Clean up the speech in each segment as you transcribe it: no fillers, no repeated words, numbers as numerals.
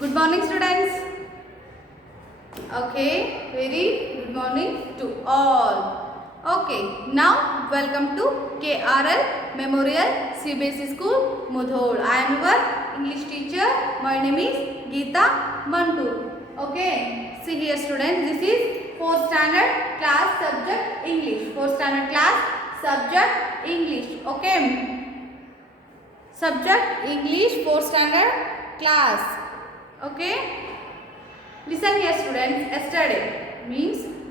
Good morning, students. Okay, very good morning to all. Okay, now welcome to KRL Memorial CBSE School, Mudhol. I am your English teacher. My name is Geeta Mantur. Okay, see here, students. This is 4th standard class subject English. 4th standard class subject English. Okay, subject English 4th standard class. Okay, listen here, students.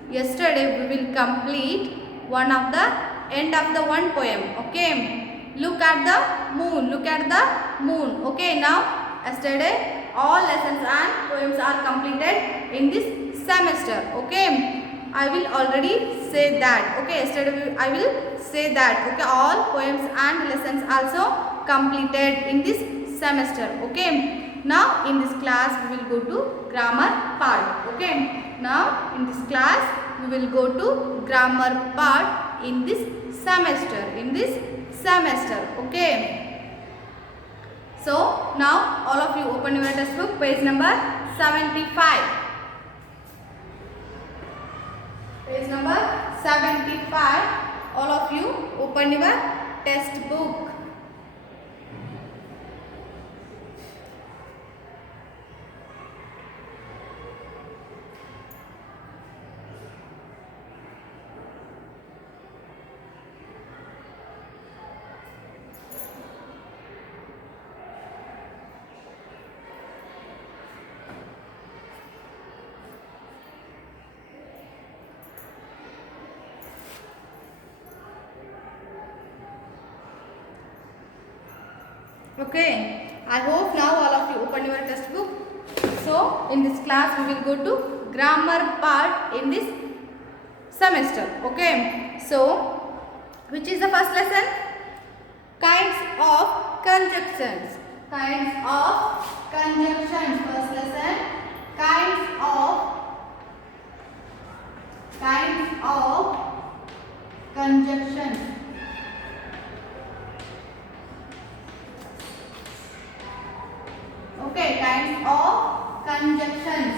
Yesterday we will complete one of the end of the one poem. Okay, look at the moon. Okay, now yesterday all lessons and poems are completed in this semester. Okay, I will already say that. Okay, yesterday I will say that. Okay, all poems and lessons also completed in this semester. Okay, now in this class we will go to grammar part. Okay, now in this class we will go to grammar part in this semester. Okay, so now all of you open your textbook, page number 75. Page number 75. All of you open your textbook. Okay, I hope now all of you open your textbook. So in this class we will go to grammar part in this semester. Okay, so which is the first lesson? Kinds of conjunctions. First lesson, kinds of conjunctions. Okay, kinds of conjunctions.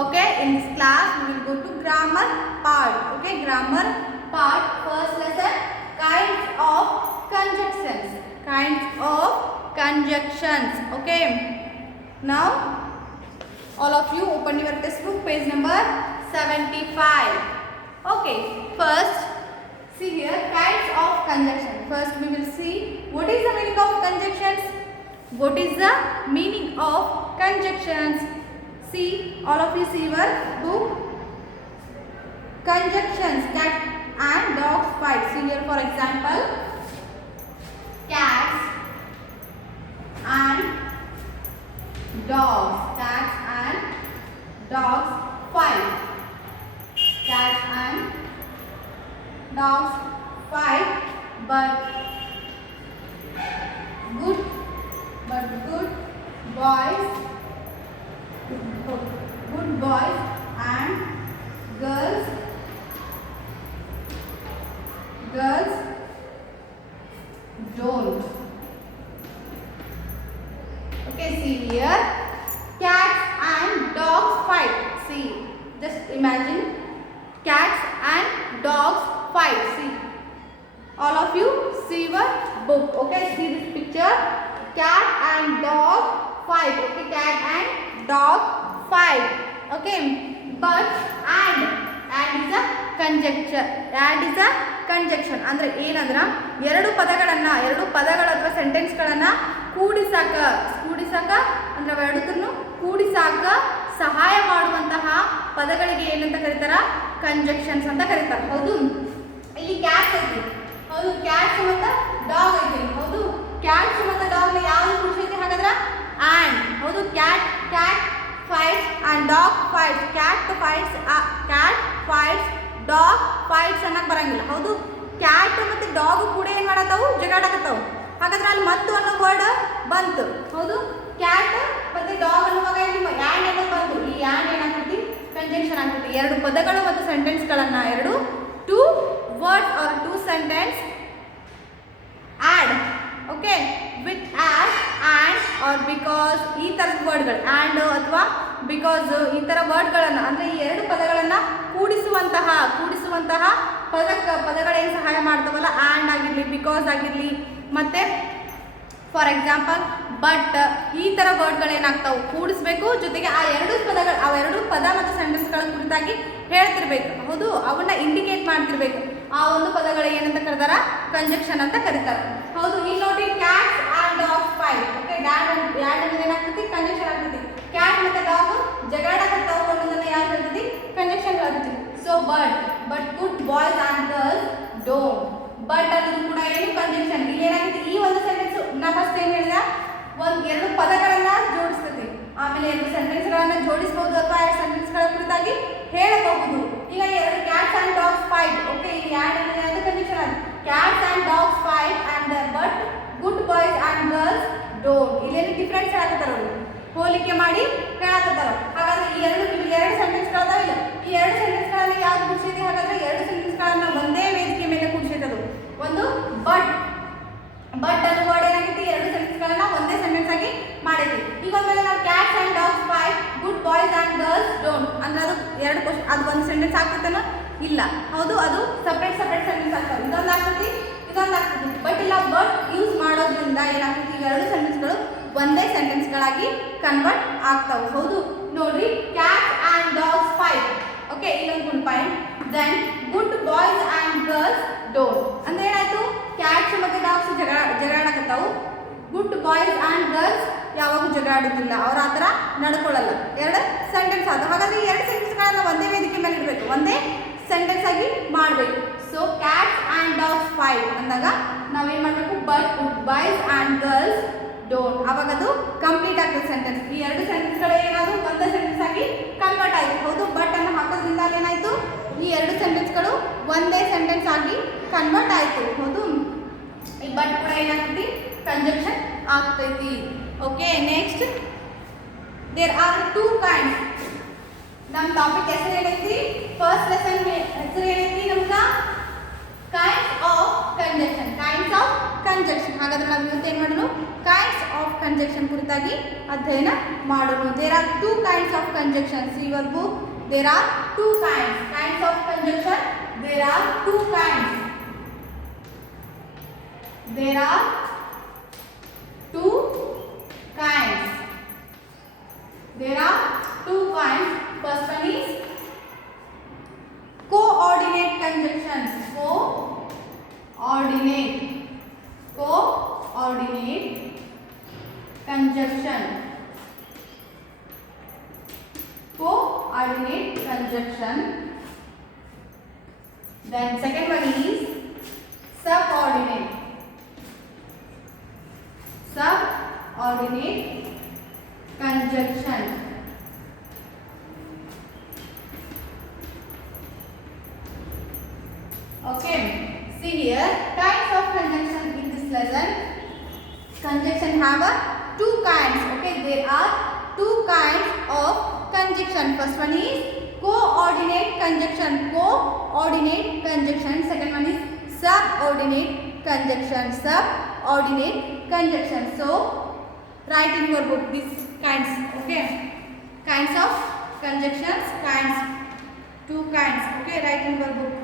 Okay, in this class we will go to grammar part. Okay, grammar part, first lesson, kinds of conjunctions. Okay, now all of you open your textbook, page number 75. Okay, first see here, kinds of conjunction. First we will see what is the meaning of conjunctions. What is the meaning of conjunctions? See, all of you see your book. Conjunctions, cat and dogs fight. See here, for example, cats and dogs. Cats and dogs fight. Cats and dogs fight, but good boys and girls don't. Okay, see here, cats and dogs fight. See, just imagine cats and dogs fight. See, all of you see your book. Okay, see this picture, cat and dog fight. Okay, cat and dog fight. Okay, but and is a conjunction. ಅಂದ್ರೆ ಏನಂದ್ರ ಎರಡು ಪದಗಳ ಅಥವಾ ಸೆಂಟೆನ್ಸ್ ಗಳನ್ನ ಕೂಡಿಸಾಕ ಅಂದ್ರೆ ಎರಡನ್ನು ಕೂಡಿಸಾಕ ಸಹಾಯ ಮಾಡುವಂತಹ ಪದಗಳಿಗೆ ಏನಂತ ಕರೀತಾರ? ಕಂಜಂಕ್ಷನ್ಸ್ ಅಂತ ಕರೀತಾರೆ. ಹೌದು, ಇಲ್ಲಿ ಕ್ಯಾಟ್ಸ್ ಐತಿ. ಹೌದು, ಕ್ಯಾಟ್ಸ್ ಮತ್ತು ಡಾಗ್ ಐತಿ. ಹೌದು, ಕ್ಯಾಟ್ಸ್ ಮತ್ತು ಡಾಗ್ ಯಾವ್ದು ಕೂಡಿಸೈತಿ ಹಾಗಾದ್ರೆ? and. ಹೌದು, cat fights and dog fights. cat fights, dog fights ಅನ್ನಕ್ಕೆ ಬರಂಗಿಲ್ಲ. ಹೌದು, ಕ್ಯಾಟ್ ಮತ್ತು ಡಾಗ್ ಕೂಡ ಏನು ಮಾಡತ್ತಾವು? ಜಗಾಡಕತ್ತಾವು. ಹಾಗಾದ್ರೆ ಅಲ್ಲಿ ಮತ್ತು ಅನ್ನೋ ವರ್ಡ್ ಬಂತು. ಹೌದು, ಕ್ಯಾಟ್ ಮತ್ತು ಡಾಗ್ ಅನ್ನುವಾಗ ಇಲ್ಲಿ ಆ್ಯಂಡ್ ಅನ್ನೋದು ಬಂತು. ಈ ಆ್ಯಂಡ್ ಏನಾಗ್ತೈತಿ? ಕಂಜಂಕ್ಷನ್ ಆಗ್ತೈತಿ. ಎರಡು ಪದಗಳು ಮತ್ತು ಸೆಂಟೆನ್ಸ್ಗಳನ್ನು, two words or two sentence add. Okay, with add and or because ಈ ಥರದ ವರ್ಡ್ಗಳು ಆ್ಯಂಡ್ ಅಥವಾ ಬಿಕಾಸ್ ಈ ಥರ ವರ್ಡ್ಗಳನ್ನು ಅಂದರೆ ಈ ಎರಡು ಪದಗಳನ್ನು ಕೂಡಿಸುವಂತಹ ಪದಗಳೇನು ಸಹಾಯ ಮಾಡ್ತಾವಲ್ಲ, ಆ್ಯಂಡ್ ಆಗಿರಲಿ, ಬಿಕಾಸ್ ಆಗಿರಲಿ, ಮತ್ತು ಫಾರ್ ಎಕ್ಸಾಂಪಲ್ ಬಟ್ ಈ ಥರ ವರ್ಡ್ಗಳೇನಾಗ್ತಾವೆ ಕೂಡಿಸ್ಬೇಕು, ಜೊತೆಗೆ ಆ ಎರಡು ಪದ ಮತ್ತು ಸೆಂಟೆನ್ಸ್ಗಳ ಕುರಿತಾಗಿ ಹೇಳ್ತಿರ್ಬೇಕು. ಹೌದು, ಅವನ್ನ ಇಂಡಿಕೇಟ್ ಮಾಡ್ತಿರ್ಬೇಕು. ಆ ಒಂದು ಪದಗಳು ಏನಂತ ಕರೀತಾರ? ಕಂಜಕ್ಷನ್ ಅಂತ ಕರೀತಾರೆ. ಹೌದು, ಈಗ ನೋಡಿ cats and dogs fight. Okay, dad ಅಂದ್ರೆ ಏನಾಗ್ತೈತಿ? ಕಂಜಕ್ಷನ್ ಆಗ್ತೈತಿ. ಕ್ಯಾಟ್ ಮತ್ತು ಡಾಗ್ ಜಗಳಾಡಕತ್ತಾವು ಅನ್ನೋದನ್ನ ಯಾರು ಹೇಳ್ತೈತಿ? ಕಂಜಕ್ಷನ್ ಹೇಳ್ತೈತಿ. So but good boys and girls don't. But ಅನ್ನೋದು ಕೂಡ ಏನು? ಕಂಜಕ್ಷನ್. ಇಲ್ಲಿ ಏನಾಗುತ್ತೆ? ಈ ಒಂದು ಸೆಂಟೆನ್ಸ್ ನಾ ಫಸ್ಟ್ ಏನು ಹೇಳಿದ? ಎರಡು ಪದಗಳನ್ನ ಜೋಡಿಸ್ತೈತಿ, ಆಮೇಲೆ ಎರಡು ಸೆಂಟೆನ್ಸ್ಗಳನ್ನ ಜೋಡಿಸಬಹುದು ಅಥವಾ ಎರಡು ಸೆಂಟೆನ್ಸ್ಗಳ ಕುರಿತಾಗಿ ಹೇಳಬಹುದು. ಈಗ ಎರಡು cats and dogs fight. Okay, ಇಲ್ಲಿ ಆ್ಯಂಡ್ ಅನ್ನೋದು ಕಂಜಕ್ಷನ್ ಆಗಿದೆ. Cats and dogs fight and but good boys and girls don't. ಇಲ್ಲೇನು ಡಿಫ್ರೆನ್ಸ್ ಹೇಳಕತ್ತಾರ, ಹೋಲಿಕೆ ಮಾಡಿ ಹೇಳಕತ್ತಾರ. ಹಾಗಾದ್ರೆ ಈ ಎರಡು ಸೆಂಟೆನ್ಸ್ಗಳದಾವಿಲ್ಲ, ಈ ಎರಡು ಸೆಂಟೆನ್ಸ್ಗಳಲ್ಲಿ ಯಾವ್ದು ಕೂಡಿಸೈತಿ? ಹಾಗಾದ್ರೆ ಎರಡು ಸೆಂಟೆನ್ಸ್ಗಳನ್ನ ಒಂದೇ ವೇದಿಕೆ ಮೇಲೆ ಕೂಡಿಸೈತದು. ಒಂದು ಬಟ್ ಅನ್ನೋ ವರ್ಡ್ ಏನಾಗೈತಿ? ಎರಡು ಸೆಂಟೆನ್ಸ್ಗಳನ್ನ ಒಂದೇ ಸೆಂಟೆನ್ಸ್ ಆಗಿ ಮಾಡೈತಿ. ಈಗ ಒಂದ್ಮೇಲೆ ನಾವು cats and dogs fight good boys and girls don't ಅಂದ್ರೆ ಅದು ಎರಡು ಕ್ವಶನ್, ಅದು ಒಂದು ಸೆಂಟೆನ್ಸ್ ಆಗ್ತೈತೇನೋ? ಇಲ್ಲ. ಹೌದು, ಅದು ಸಪ್ರೇಟ್ ಸೆಂಟೆನ್ಸ್ ಆಗ್ತವೆ. ಇದೊಂದು ಆಗ್ತೈತಿ. ಬಟ್ ಇಲ್ಲ, ಬಟ್ ಯೂಸ್ ಮಾಡೋದ್ರಿಂದ ಏನಾಗ್ತೈತಿ? ಇವೆರಡು ಸೆಂಟೆನ್ಸ್ಗಳು ಒಂದೇ ಸೆಂಟೆನ್ಸ್ಗಳಾಗಿ ಕನ್ವರ್ಟ್ ಆಗ್ತಾವೆ. ಹೌದು, ನೋಡ್ರಿ, cats and dogs fight. Okay, ಇನ್ನೊಂದು good point. Then good boys and girls don't ಅಂದ್ರೆ ಏನಾಯ್ತು? ಕ್ಯಾಟ್ಸ್ ಮತ್ತು ಡಾಗ್ಸ್ ಜಗಳಾಡಕತ್ತಾವು. ಗುಡ್ ಬಾಯ್ಸ್ ಆ್ಯಂಡ್ ಗರ್ಲ್ಸ್ ಯಾವಾಗೂ ಜಗಳಾಡೋದಿಲ್ಲ, ಅವ್ರು ಆ ಥರ ನಡ್ಕೊಳ್ಳಲ್ಲ. ಎರಡು ಸೆಂಟೆನ್ಸ್ ಆದ. ಹಾಗಾದ್ರೆ ಈ ಎರಡು ಸೆಂಟೆನ್ಸ್ಗಳನ್ನ ಒಂದೇ ವೇದಿಕೆ ಮೇಲೆ ಇಡಬೇಕು, ಒಂದೇ ಸೆಂಟೆನ್ಸ್ ಆಗಿ ಮಾಡಬೇಕು. So cats and dogs fight ಅಂದಾಗ ನಾವೇನು ಮಾಡಬೇಕು? But good boys and girls don't. ಅವಾಗ ಅದು ಕಂಪ್ಲೀಟ್ ಆಗ್ತದೆ ಸೆಂಟೆನ್ಸ್. ಈ ಎರಡು ಸೆಂಟೆನ್ಸ್ಗಳು ಏನಾದ್ರು ಒಂದೇ ಸೆಂಟೆನ್ಸ್ ಆಗಿ ಕನ್ವರ್ಟ್ ಆಯಿತು. ಹೌದು, ಬಟ್ ಅನ್ನು ಹಾಕೋದ್ರಿಂದ ಏನಾಯಿತು? ಈ ಎರಡು ಸೆಂಟೆನ್ಸ್ಗಳು ಒಂದೇ ಸೆಂಟೆನ್ಸ್ ಆಗಿ ಕನ್ವರ್ಟ್ ಆಯಿತು. ಹೌದು, ಈ ಬಟ್ ಕೂಡ ಏನಾಗ್ತೈತಿ? ಕಂಜಕ್ಷನ್ ಆಗ್ತೈತಿ. Okay, next there are two kinds. ನಮ್ಮ ಟಾಪಿಕ್ ಹೆಸರು ಏನೈತಿ? ಫಸ್ಟ್ ಲೆಸನ್ ಹೆಸರು ಏನೈತಿ ನಮ್ಗ? Kinds of conjunction. ಹಾಗಾದ್ರೆ ನಾವು ಇವತ್ತು ಏನು ಮಾಡೋಣ? ಕೈಂಡ್ಸ್ ಆಫ್ ಕಂಜಕ್ಷನ್ ಕುರಿತಾಗಿ ಅಧ್ಯಯನ ಮಾಡೋಣ. There are two kinds of conjunction. See your book. There are two kinds of conjunction. There are two kinds. There are two kinds. First one is coordinate conjunctions. Coordinate conjunction. Then second one is subordinate conjunction. Okay, see here, types of conjunction in this lesson. Conjunction have two kinds. Okay, there are two kinds of conjunction. First one is coordinate conjunction. Second one is subordinate conjunction. So write in your book these kinds. Okay, kinds of conjunctions, two kinds. Okay, write in your book.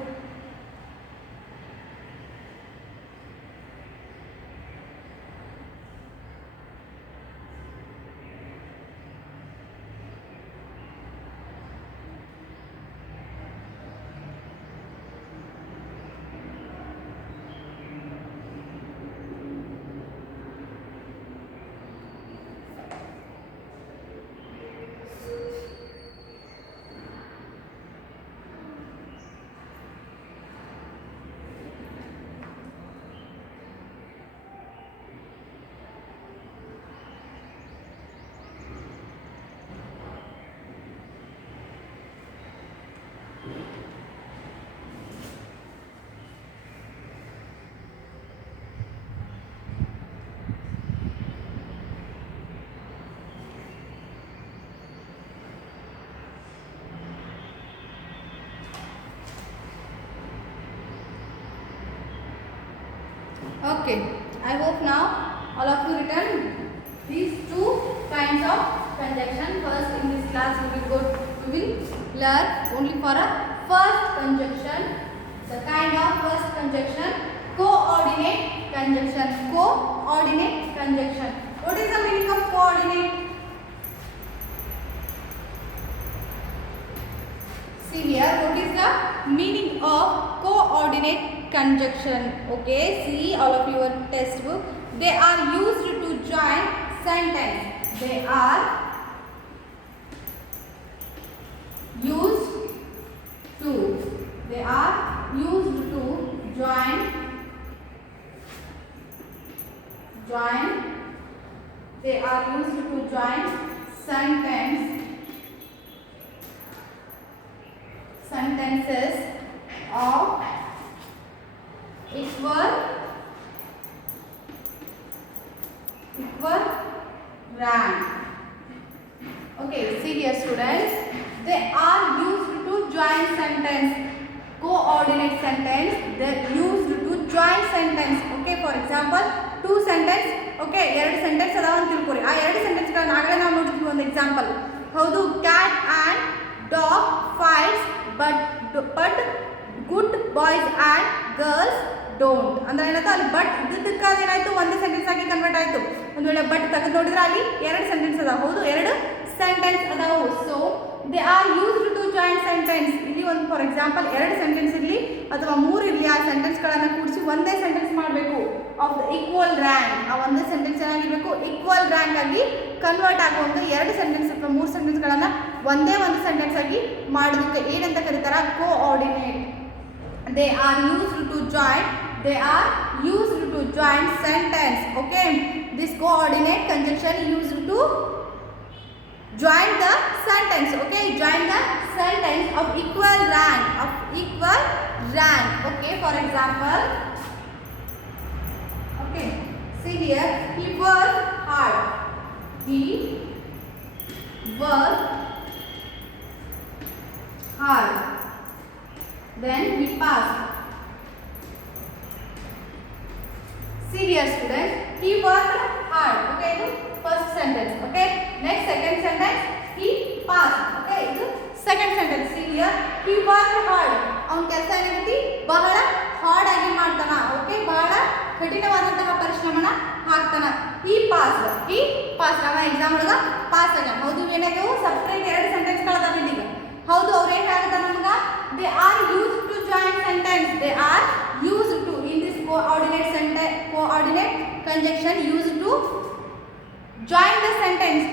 Okay, I hope now all of you written these two kinds of conjunction. First, in this class we will learn only for a first conjunction. The kind of first conjunction, coordinate conjunction. Coordinate conjunction. What is the meaning of coordinate? See here, what is the meaning of coordinate conjunction? Okay, see all of your textbook. They are used to join sentence. They are used to join they are used to join sentences of equal rank. Okay, see here students, they are used to join sentence, coordinate sentence. They used to join sentence. Okay, for example, two sentence. Okay, ಎರಡು ಸೆಂಟೆನ್ಸ್ ಅದಾವ ಅಂತ ತಿಳ್ಕೊರಿ. ಆ ಎರಡು ಸೆಂಟೆನ್ಸ್ ಗಳನ್ನ ಆಗಲೇ ನಾವು ನೋಡಿದ್ವಿ ಒಂದು ಎಕ್ಸಾಂಪಲ್. ಹೌದು, cat and dog fights but good boys and girls don't. ಅಂದ್ರೆ ಏನಾಯ್ತು ಅಲ್ಲಿ ಬಟ್ ಇದ್ದಕ್ಕೆ ಏನಾಯ್ತು ಒಂದೇ ಸೆಂಟೆನ್ಸ್ ಆಗಿ ಕನ್ವರ್ಟ್ ಆಯಿತು. ಒಂದು ವೇಳೆ ಬಟ್ ತೆಗೆದು ನೋಡಿದ್ರೆ ಅಲ್ಲಿ ಎರಡು ಸೆಂಟೆನ್ಸ್ ಅದಾವ. ಹೌದು, ಎರಡು ಸೆಂಟೆನ್ಸ್ ಅದಾವು. So they are used to join sentence. ಇಲ್ಲಿ ಒಂದು ಫಾರ್ ಎಕ್ಸಾಂಪಲ್ ಎರಡು ಸೆಂಟೆನ್ಸ್ ಇರಲಿ ಅಥವಾ ಮೂರು ಇರಲಿ, ಆ ಸೆಂಟೆನ್ಸ್ಗಳನ್ನು ಕೂಡಿಸಿ ಒಂದೇ ಸೆಂಟೆನ್ಸ್ ಮಾಡಬೇಕು ಆಫ್ ದ ಈಕ್ವಲ್ ರ್ಯಾಂಕ್. ಆ ಒಂದೇ ಸೆಂಟೆನ್ಸ್ ಏನಾಗಿರಬೇಕು, ಈಕ್ವಲ್ ರ್ಯಾಂಕ್ ಆಗಿ ಕನ್ವರ್ಟ್ ಆಗುವಂಥ ಎರಡು ಸೆಂಟೆನ್ಸ್ ಅಥವಾ ಮೂರು ಸೆಂಟೆನ್ಸ್ಗಳನ್ನು ಒಂದೇ ಒಂದು ಸೆಂಟೆನ್ಸ್ ಆಗಿ ಮಾಡೋದಕ್ಕೆ ಏನಂತ ಕರೀತಾರೆ, coordinate. They are used to join sentence. Okay, this coordinate conjunction used to join the sentence. Okay, join the sentence of equal rank. Okay, for example, okay, see here, he worked hard. Then he passed. See here students, he worked hard. Okay, first sentence. Okay, next second sentence, he passed. Okay, ಇದು second sentence. See here, he worked hard. ಅವನ ಕೆಲಸ ಏನೈತಿ, ಬಹಳ ಹಾರ್ಡ್ ಆಗಿ ಮಾಡ್ತಾನ. ಓಕೆ, ಬಹಳ ಕಠಿಣವಾದಂತಹ ಪರಿಶ್ರಮನ ಹಾಕ್ತಾನ. he passed. ಅವ ಎಕ್ಸಾಮ್ ಒಳಗ ಪಾಸ್ ಆಗ. ಹೌದು, ಏನಾಗ್ಯಾವು ಸಪ್ರೇಟ್ ಎರಡು ಸೆಂಟೆನ್ಸ್ ಗಳದಾವ ಈಗ. ಹೌದು, ಅವ್ರು ಏನು ಹೇಳ್ತಾರೆ ನಮ್ಗೆ, they are used to join sentence. They are used to in this coordinate conjunction used to join the sentence.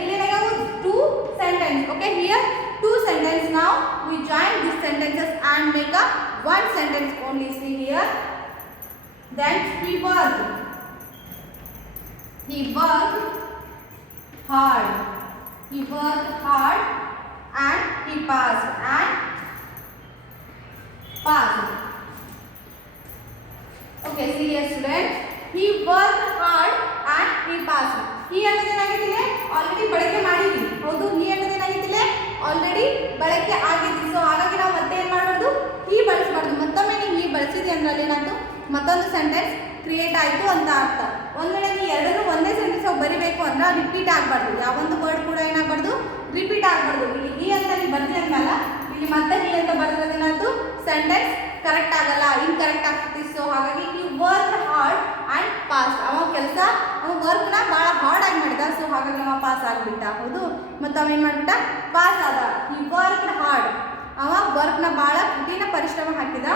ಇಲ್ಲಿ ಏನಾಗವು two sentence. Okay, here two sentence. Now we join these sentences and make a one sentence only. See here, then he worked hard and he passed. Okay, see here students, he worked hard and he passed. he ಅನ್ನೋದೇನಾಗಿತ್ತಿಲ್ಲ, already ಬಳಕೆ ಮಾಡಿದ್ವಿ. ಹೌದು, he ಅನ್ನೋದೇನಾಗಿತ್ತಿಲ್ಲ, already ಬಳಕೆ ಆಗಿದ್ವಿ. ಸೊ ಹಾಗಾಗಿ ನಾವು ಮತ್ತೆ ಏನು ಮಾಡಬಾರ್ದು, he ಬಳಸಬಾರ್ದು. ಮತ್ತೊಮ್ಮೆ ನೀವು he ಬಳಸಿದ್ರಿ ಅಂದ್ರೆ ಅಲ್ಲಿ ಏನಾಯ್ತು, ಮತ್ತೊಂದು ಸೆಂಟೆನ್ಸ್ ಕ್ರಿಯೇಟ್ ಆಯಿತು ಅಂತ ಅರ್ಥ. ಒಂದು ವೇಳೆ ನೀವು ಎರಡನ್ನೂ ಒಂದೇ ಸೆಂಟೆನ್ಸ್ ಬರಿಬೇಕು ಅಂದ್ರೆ ರಿಪೀಟ್ ಆಗಬಾರ್ದು. ಯಾವೊಂದು ವರ್ಡ್ ಕೂಡ ಏನಾಗಬಾರ್ದು, ರಿಪೀಟ್ ಆಗಬಾರ್ದು. ಇಲ್ಲಿ he ಅಂತ ನೀವು ಬರ್ತೀವಿ ಅಂದಲ್ಲ, ಇಲ್ಲಿ ಮತ್ತೆ he ಅಂತ ಬರೆದ್ರೇನಾಯ್ತು, ಸೆಂಟೆನ್ಸ್ ಕರೆಕ್ಟ್ ಆಗಲ್ಲ, ಇನ್ಕರೆಕ್ಟ್ ಆಗ್ತೈತಿ. ಸೊ ಹಾಗಾಗಿ he worked hard and passed. ಅವ ವರ್ಕ್ನ ಭಾಳ ಹಾರ್ಡ್ ಆಗಿ ಮಾಡಿದ. ಸೊ ಹಾಗಾಗಿ ಅವ ಪಾಸ್ ಆಗಿಬಿಟ್ಟ. ಹೌದು, ಮತ್ತು ಅವ ಏನು ಮಾಡಿಬಿಟ್ಟ, ಪಾಸ್ ಆದ. he worked hard. ಅವ ವರ್ಕ್ನ ಭಾಳ ಕಠಿಣ ಪರಿಶ್ರಮ ಹಾಕಿದ,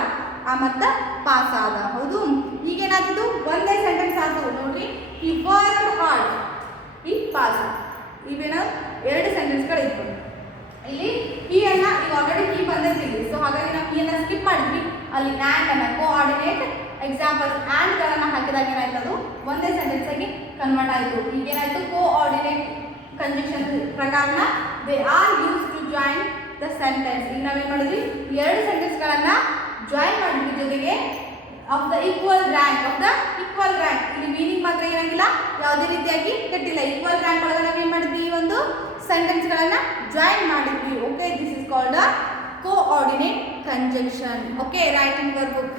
ಮತ್ತು ಪಾಸ್ ಆದ. ಹೌದು, ಈಗೇನಾಗ್ತಿದ್ದು ಒಂದೇ ಸೆಂಟೆನ್ಸ್ ಆಗ್ತದೆ ನೋಡ್ರಿ, he worked hard, he passed. ಇವೇನೋ ಎರಡು ಸೆಂಟೆನ್ಸ್ಗಳು ಇತ್ತು. ಇಲ್ಲಿ he ಅನ್ನ ಈಗ ಆಲ್ರೆಡಿ he ಬಂದಿರ್ತೀವಿ. ಸೊ ಹಾಗಾಗಿ ನಾವು he ಅನ್ನ ಸ್ಕಿಪ್ ಮಾಡಿದ್ವಿ. ಅಲ್ಲಿ ಆ್ಯಂಡ್ ಅನ್ನ ಕೋಆರ್ಡಿನೇಟ್ ಎಕ್ಸಾಂಪಲ್ಸ್ ಆ್ಯಂಡ್ಗಳನ್ನು ಹಾಕಿದಾಗ ಏನಾಯ್ತು, ಒಂದೇ ಸೆಂಟೆನ್ಸ್ ಆಗಿ ಕನ್ವರ್ಟ್ ಆಯಿತು. ಈಗೇನಾಯಿತು, ಕೋಆರ್ಡಿನೇಟ್ ಕಂಜಂಕ್ಷನ್ ಪ್ರಕಾರನ they are use to join the sentence. ಈಗ ನಾವೇನು ಮಾಡಿದ್ವಿ, ಎರಡು ಸೆಂಟೆನ್ಸ್ಗಳನ್ನು ಜಾಯಿನ್ ಮಾಡಿದ್ವಿ ಜೊತೆಗೆ ಆಫ್ ದ ಈಕ್ವಲ್ ರ್ಯಾಂಕ್. ಇಲ್ಲಿ ಮೀನಿಂಗ್ ಮಾತ್ರ ಏನಾಗಿಲ್ಲ, ಯಾವುದೇ ರೀತಿಯಾಗಿ ಕೆಟ್ಟಿಲ್ಲ. ಈಕ್ವಲ್ ರ್ಯಾಂಕ್ ಒಳಗೆ ನಾವು ಏನು ಮಾಡಿದ್ವಿ, ಒಂದು ಸೆಂಟೆನ್ಸ್ಗಳನ್ನು ಜಾಯಿನ್ ಮಾಡಿದ್ವಿ. Okay, this is called a coordinate conjunction. Okay, write in your book.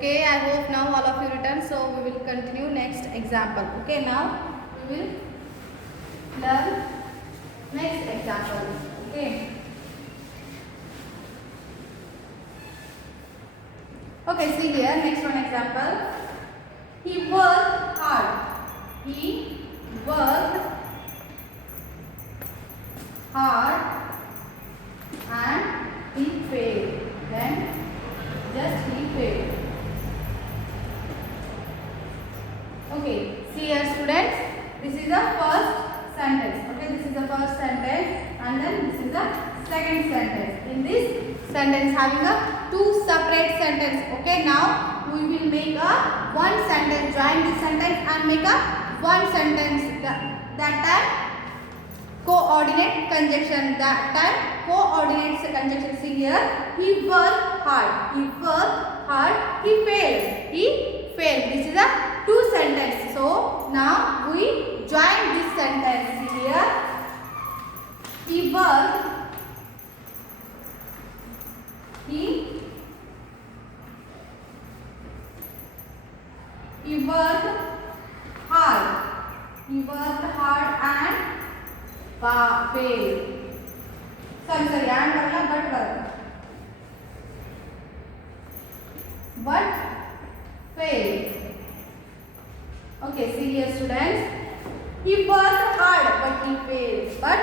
Okay, I hope now all of you written, so we will continue next example. Okay, now we will learn next example. Okay. Okay, see here, next one example. He worked hard. He worked hard and he failed. Then just he failed. Okay, see here students, this is the first sentence. Okay, this is the first sentence and then this is the second sentence. In this sentence having a two separate sentence. Okay, now we will make a one sentence, join this sentence and make a one sentence. That time coordinate conjunction. That time coordinates conjunction. See here, he worked hard. He worked hard. He failed. He failed. This is a two sentence. So now we join this sentence. See here, he worked. He worked hard. He worked hard and failed. Sorry, and varna but varna. But failed. Okay, see here students. He worked hard but he failed. But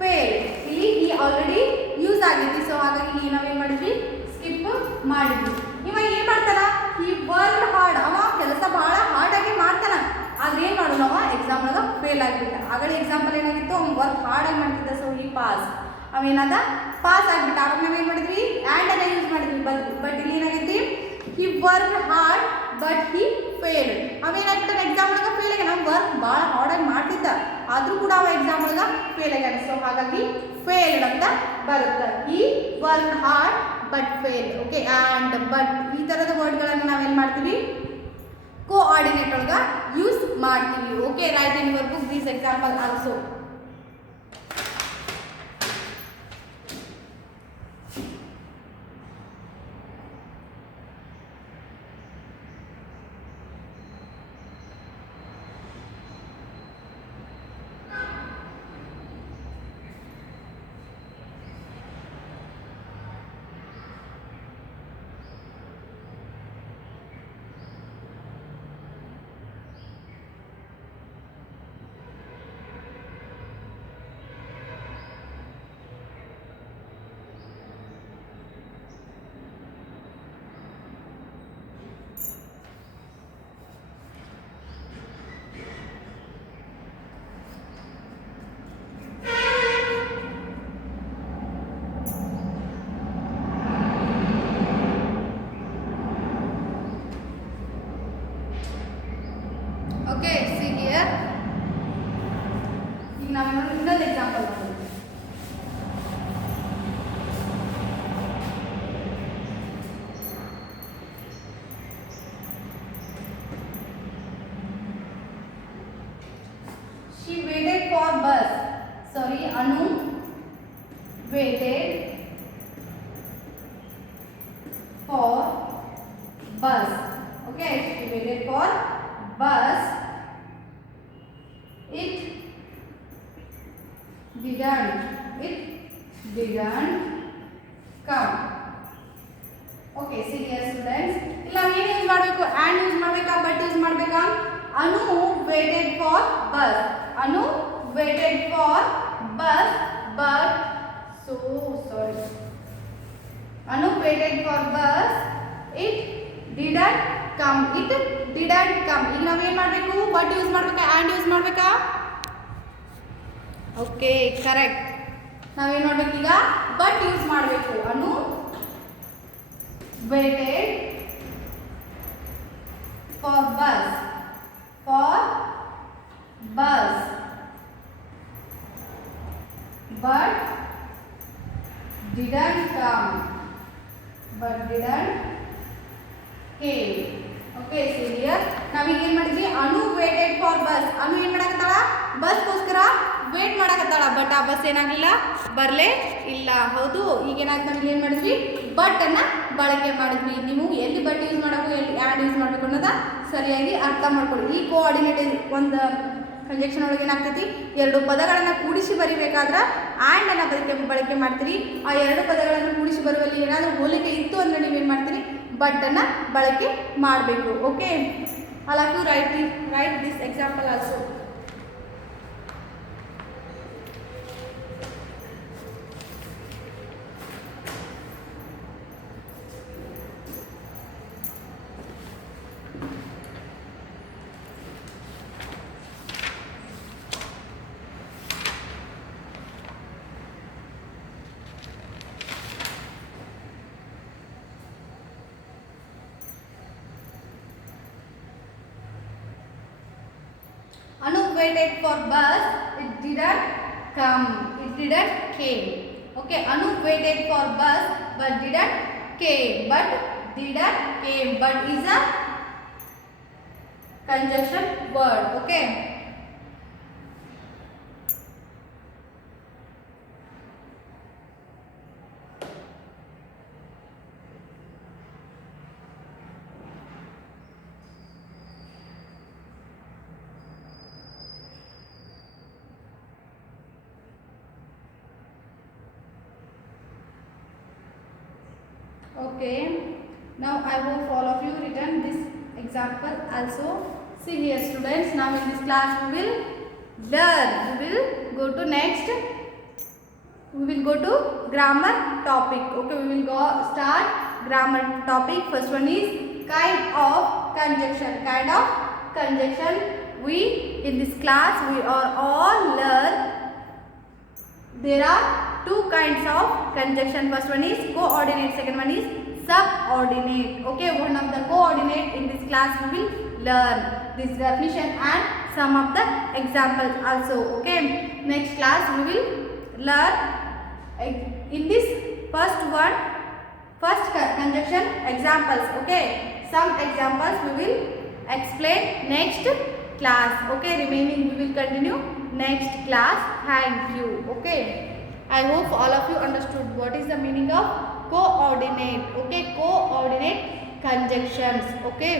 failed. ಇಲ್ಲಿ he already use ಆಗಿದೆ. ಸೊ ಹಾಗಾಗಿ ಇಲ್ಲಿ ನಾವೇನು ಮಾಡಿದ್ವಿ, ಸ್ಕಿಪ್ ಮಾಡಿದ್ವಿ. ಇವ ಏನು ಮಾಡ್ತಾನ, he worked hard. ಅವ ಕೆಲಸ ಬಹಳ ಹಾರ್ಡ್ ಆಗಿ ಮಾಡ್ತಾನ. ಆದ್ರೆ ಏನು ಮಾಡೋಣ, ಅವ ಎಕ್ಸಾಮ್ ಒಳಗೆ ಫೇಲ್ ಆಗಿಬಿಟ್ಟ. ಆಗಲೇ ಎಕ್ಸಾಂಪಲ್ ಏನಾಗಿತ್ತು, ಅವ್ನು ವರ್ಕ್ ಹಾರ್ಡ್ ಆಗಿ ಮಾಡ್ತಿದ್ದ. ಸೊ ಈ ಪಾಸ್, ಅವೇನಾದ ಪಾಸ್ ಆಗಿಬಿಟ್ಟ. ಅವಾಗ ನಾವೇನು ಮಾಡಿದ್ವಿ, ಆ್ಯಂಡ್ ಅನ್ನ ಯೂಸ್ ಮಾಡಿದ್ವಿ. ಬಟ್ ಇಲ್ಲಿ ಏನಾಗೈತಿ, he worked hard but he failed. ಅವೇನಾಗ್ತಾನೆ ಎಕ್ಸಾಮ್ ಒಳಗೆ ಫೇಲ್ ಆಗ್ಯಾನ. ನಾವು ವರ್ಕ್ ಭಾಳ ಹಾರ್ಡಾಗಿ ಮಾಡ್ತಿದ್ದ, ಆದರೂ ಕೂಡ ಅವ ಎಕ್ಸಾಮ್ ಒಳಗೆ ಫೇಲ್ ಆಗ್ಯಾನ. ಸೊ ಹಾಗಾಗಿ ಫೇಲ್ಡ್ ಅಂತ ಬರುತ್ತೆ. he worked hard but failed. Okay, and but ಈ ಥರದ ವರ್ಡ್ಗಳನ್ನು ನಾವೇನು ಮಾಡ್ತೀವಿ, ಕೋಆರ್ಡಿನೇಟ್ ಒಳಗೆ ಯೂಸ್ ಮಾಡ್ತೀವಿ. Okay, right in your book this example also. Okay, see here. ಈಗ ನಾವು ಇನ್ನೊಂದು ಎಕ್ಸಾಂಪಲ್ ನೋಡೋಣ. She waited for bus. Sorry, Anu waited for bus. Okay, she waited for bus. It didn't come. Okay, see here students, ಇಲ್ಲ ಏನು ಯೂಸ್ ಮಾಡಬೇಕು, and use ಮಾಡಬೇಕಾ, but use ಮಾಡಬೇಕಾ. Anu waited for bus. Anu waited for bus, but so sorry. Anu waited for bus. It didn't come. It didn't come. ಈಗ ನಾವೇನು ಮಾಡಬೇಕು, but use ಮಾಡಬೇಕಾ, and use ಮಾಡಬೇಕಾ. Okay, correct. ನಾವೇನು ಮಾಡಬೇಕು ಈಗ, ಬಟ್ ಯೂಸ್ ಮಾಡಬೇಕು. ಅನು waited for bus. But didn't come. came. Okay, see here. ನಾವು ಈಗ ಏನು ಮಾಡಿದ್ವಿ, ಅನು ವೇಟೆಡ್ ಫಾರ್ ಬಸ್. ಅನು ಏನು ಮಾಡಕತ್ತಾಳ, ಬಸ್ಗೋಸ್ಕರ ವೇಟ್ ಮಾಡಕತ್ತಾಳ. ಬಟ್ ಆ ಬಸ್ ಏನಾಗಲಿಲ್ಲ, ಬರಲೇ ಇಲ್ಲ. ಹೌದು, ಈಗ ಏನಾಗ್ತದೆ, ನಮಗೆ ಏನು ಮಾಡಿದ್ವಿ, ಬಟ್ ಅನ್ನು ಬಳಕೆ ಮಾಡಿದ್ವಿ. ನೀವು ಎಲ್ಲಿ ಬಟ್ ಯೂಸ್ ಮಾಡಬೇಕು, ಎಲ್ಲಿ ಆ್ಯಂಡ್ ಯೂಸ್ ಮಾಡಬೇಕು ಅನ್ನೋದ ಸರಿಯಾಗಿ ಅರ್ಥ ಮಾಡ್ಕೊಳ್ಳಿ. ಈ ಕೋಆರ್ಡಿನೇಟ್ ಒಂದು ಕಂಜಕ್ಷನ್ ಒಳಗೆ ಏನಾಗ್ತೈತಿ, ಎರಡು ಪದಗಳನ್ನು ಕೂಡಿಸಿ ಬರಿಬೇಕಾದ್ರೆ ಆ್ಯಂಡ್ ಅನ್ನು ಬಳಕೆ ಮಾಡ್ತೀರಿ. ಆ ಎರಡು ಪದಗಳನ್ನು ಕೂಡಿಸಿ ಬರುವಲ್ಲಿ ಏನಾದರೂ ಹೋಲಿಕೆ ಇತ್ತು ಅಂದರೆ ನೀವೇನು ಮಾಡ್ತೀರಿ, ಬಟ್ ಅನ್ನು ಬಳಕೆ ಮಾಡಬೇಕು. Okay, I'll have to write this example also. Anu waited for bus, it didn't come, it didn't came. Okay, Anu waited for bus but didn't came, but didn't came, but is a conjunction word. Okay, okay, now I hope all of you written this example also. See here students, now in this class we will learn, we will go to next, we will go to grammar topic. Okay, we will go start grammar topic. First one is kind of conjunction. Kind of conjunction, we in this class we are all learn there are two kinds of conjunction. First one is coordinate, second one is subordinate. Okay, one of the coordinate in this class we will learn this definition and some of the examples also. Okay, next class we will learn in this first conjunction examples. Okay, some examples we will explain next class. Okay, remaining we will continue next class. Thank you. Okay, I hope all of you understood what is the meaning of coordinate. Okay, coordinate conjunctions. Okay.